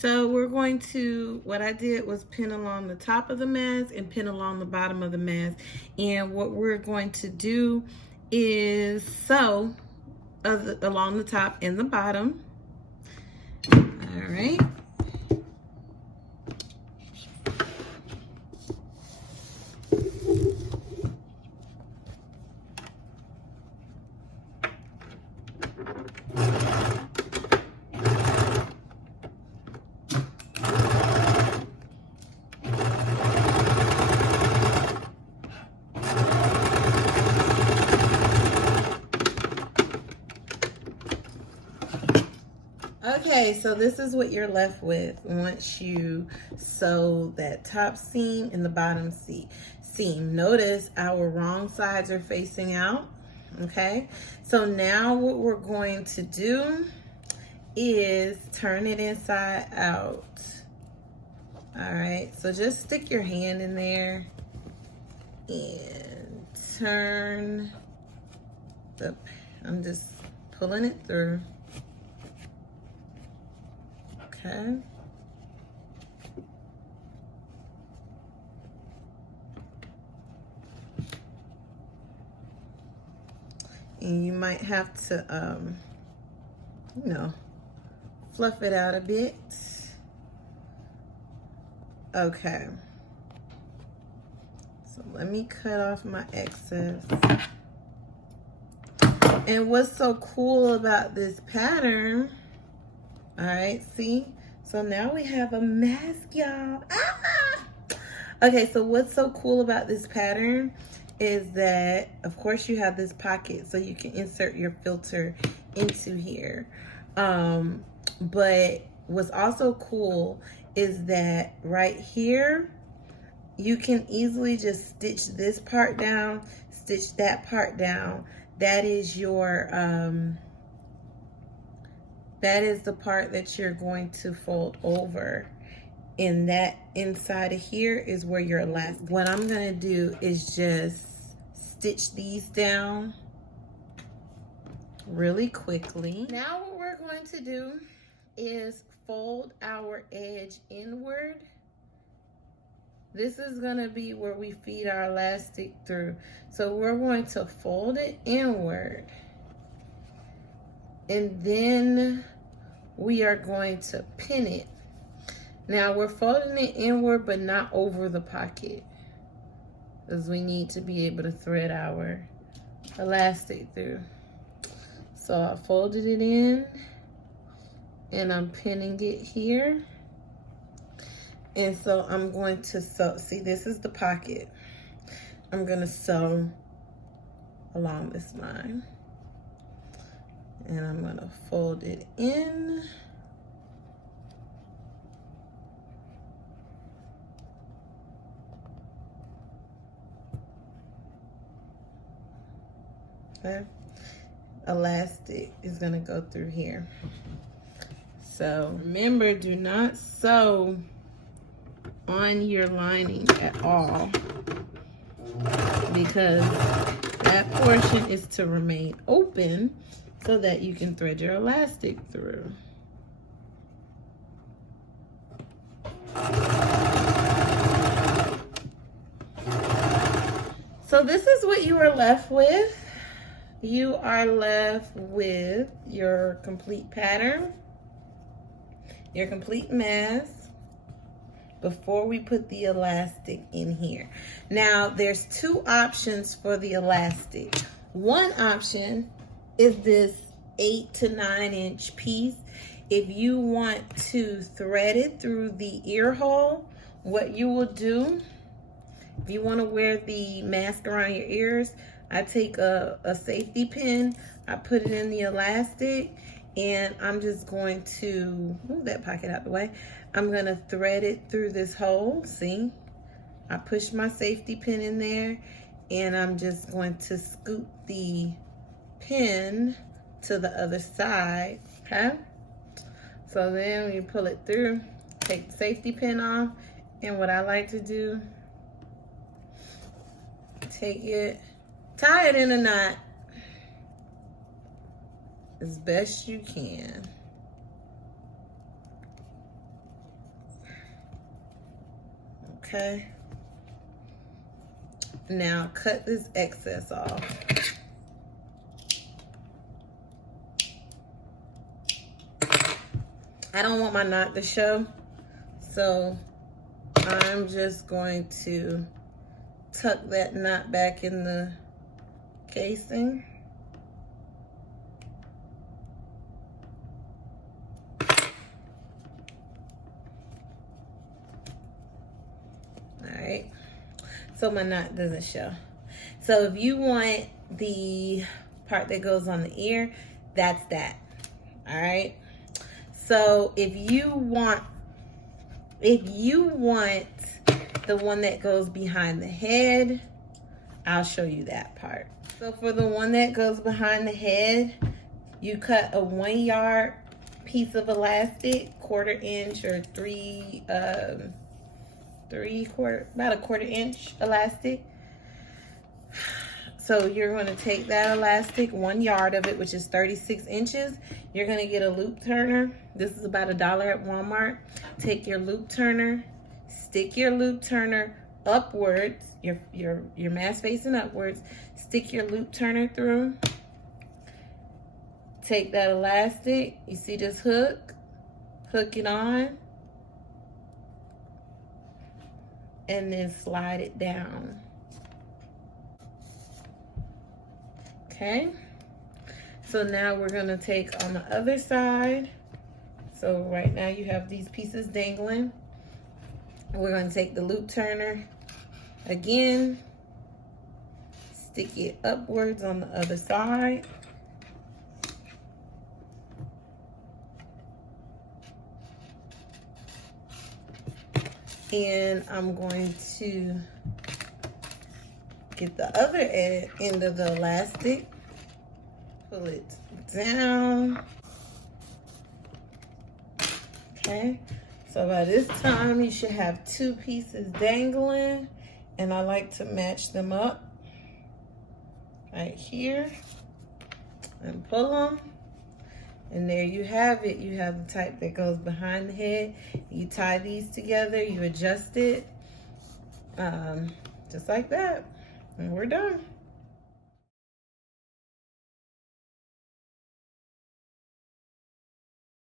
So we're going to, what I did was pin along the top of the mask and pin along the bottom of the mask. And what we're going to do is sew along the top and the bottom. All right. Okay, so this is what you're left with once you sew that top seam and the bottom seam. Notice our wrong sides are facing out, okay? So now what we're going to do is turn it inside out. All right, so just stick your hand in there and turn I'm just pulling it through. Okay. And you might have to, fluff it out a bit. Okay. So let me cut off my excess. And what's so cool about this pattern, all right, see? So now we have a mask, y'all. Ah! Okay, so what's so cool about this pattern is that, of course, you have this pocket so you can insert your filter into here. But what's also cool is that right here, you can easily just stitch this part down, stitch that part down. That is your, that is the part that you're going to fold over. And that inside of here is where your elastic. What I'm gonna do is just stitch these down really quickly. Now what we're going to do is fold our edge inward. This is gonna be where we feed our elastic through. So we're going to fold it inward. And then we are going to pin it. Now we're folding it inward, but not over the pocket, because we need to be able to thread our elastic through. So I folded it in and I'm pinning it here. And so I'm going to sew, see, this is the pocket. I'm gonna sew along this line. And I'm gonna fold it in. Okay. Elastic is gonna go through here. So remember, do not sew on your lining at all, because that portion is to remain open so that you can thread your elastic through. So this is what you are left with. You are left with your complete pattern, your complete mask, before we put the elastic in here. Now, there's two options for the elastic. One option is this 8 to 9 inch piece. If you want to thread it through the ear hole, what you will do, if you want to wear the mask around your ears, I take a safety pin, I put it in the elastic, and I'm just going to move that pocket out the way. I'm going to thread it through this hole. See, I push my safety pin in there, and I'm just going to scoop the pin to the other side. Okay, so then you pull it through, take the safety pin off, and what I like to do, take it, tie it in a knot as best you can. Okay. Now cut this excess off. I don't want my knot to show, so I'm just going to tuck that knot back in the casing. Alright, so my knot doesn't show. So if you want the part that goes on the ear, that's that. Alright, so if you want the one that goes behind the head, I'll show you that part. So for the one that goes behind the head, you cut a 1 yard piece of elastic, 1/4 inch or about a 1/4 inch elastic. So you're going to take that elastic, 1 yard of it, which is 36 inches. You're going to get a loop turner. This is about $1 at Walmart. Take your loop turner, stick your loop turner upwards, your mask facing upwards. Stick your loop turner through. Take that elastic. You see this hook? Hook it on. And then slide it down. Okay, so now we're gonna take on the other side. So right now you have these pieces dangling. We're gonna take the loop turner again, stick it upwards on the other side. And I'm going to get the other end of the elastic, pull it down. Okay, so by this time you should have 2 pieces dangling, and I like to match them up right here and pull them. And there you have it. You have the type that goes behind the head. You tie these together, you adjust it, just like that. And we're done.